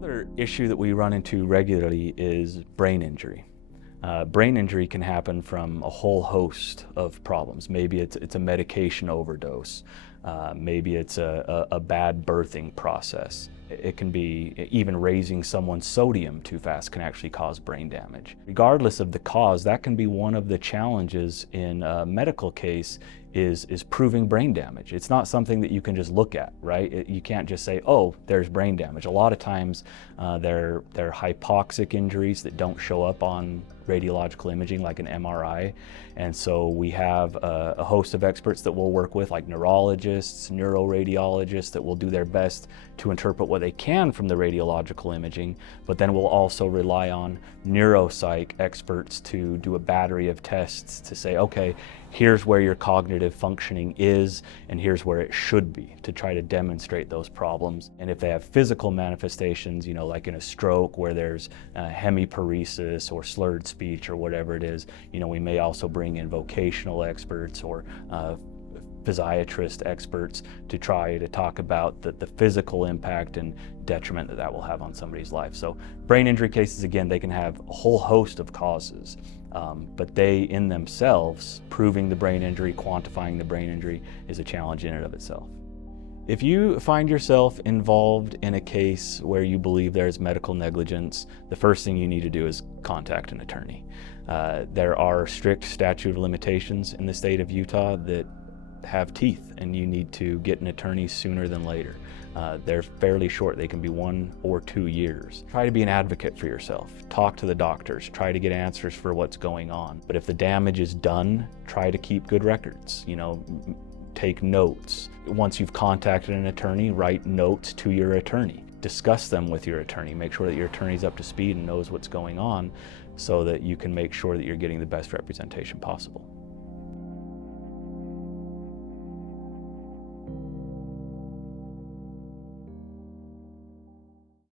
Another issue that we run into regularly is brain injury. Brain injury can happen from a whole host of problems. Maybe it's a medication overdose. Maybe it's a bad birthing process. It can be even raising someone's sodium too fast can actually cause brain damage. Regardless of the cause, that can be one of the challenges in a medical case is proving brain damage. It's not something that you can just look at, right? You can't just say, oh, there's brain damage. A lot of times they're hypoxic injuries that don't show up on radiological imaging like an MRI. And so we have a host of experts that we'll work with, like neurologists, neuroradiologists, that will do their best to interpret what they can from the radiological imaging, but then we'll also rely on neuropsych experts to do a battery of tests to say, okay, here's where your cognitive functioning is and here's where it should be, to try to demonstrate those problems. And if they have physical manifestations, you know, like in a stroke where there's hemiparesis or slurred speech or whatever it is, you know, we may also bring in vocational experts or physiatrist experts to try to talk about the physical impact and detriment that that will have on somebody's life. So brain injury cases, again, they can have a whole host of causes, but they in themselves, proving the brain injury, quantifying the brain injury is a challenge in and of itself. If you find yourself involved in a case where you believe there's medical negligence, the first thing you need to do is contact an attorney. There are strict statute of limitations in the state of Utah that have teeth, and you need to get an attorney sooner than later. They're fairly short. They can be 1 or 2 years. Try to be an advocate for yourself. Talk to the doctors. Try to get answers for what's going on. But if the damage is done, try to keep good records. You know, take notes. Once you've contacted an attorney, write notes to your attorney. Discuss them with your attorney. Make sure that your attorney's up to speed and knows what's going on so that you can make sure that you're getting the best representation possible.